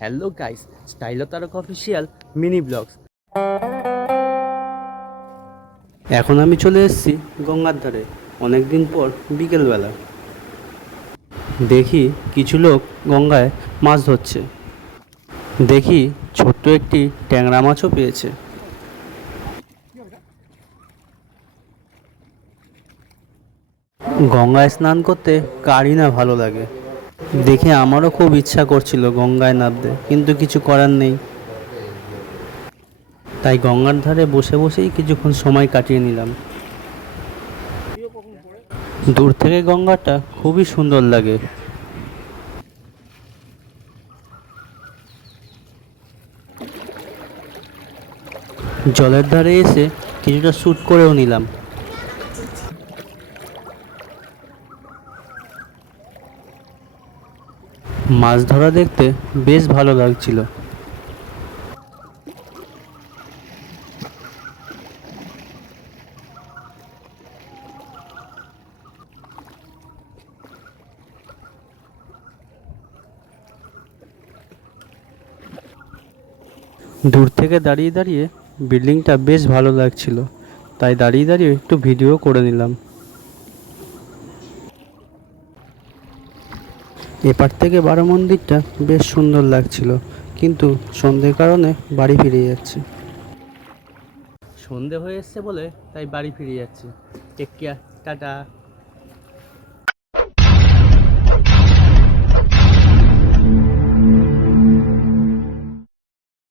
Hello guys, style Tarak official mini vlogs. এখন আমি চলে এসেছি গঙ্গার ধারে। অনেক দিন পর বিকেলবেলা দেখি কিছু লোক গঙ্গায় মাছ ধরছে। দেখি ছোট্ট একটি ট্যাংরা মাছও পেয়েছে। গঙ্গায় স্নান করতে কারই না ভালো লাগে। দেখে আমারও খুব ইচ্ছা করছিল গঙ্গায় নামতে, কিন্তু কিছু করার নেই। তাই গঙ্গার ধারে বসে বসেই কিছুক্ষণ সময় কাটিয়ে নিলাম। দূর থেকে গঙ্গাটা খুবই সুন্দর লাগে। জলের ধারে এসে কিছুটা শ্যুট করেও নিলাম। মাছ ধরা দেখতে বেশ ভালো লাগছিল। দূর থেকে দাঁড়িয়ে দাঁড়িয়ে বিল্ডিংটা বেশ ভালো লাগছিল, তাই দাঁড়িয়ে দাঁড়িয়ে একটু ভিডিও করে নিলাম। এপার থেকে বারো মন্দিরটা বেশ সুন্দর লাগছিল, কিন্তু সন্ধ্যের কারণে বাড়ি ফিরে যাচ্ছি। সন্ধে হয়ে এসছে বলে তাই বাড়ি ফিরে যাচ্ছি। Take care, tata.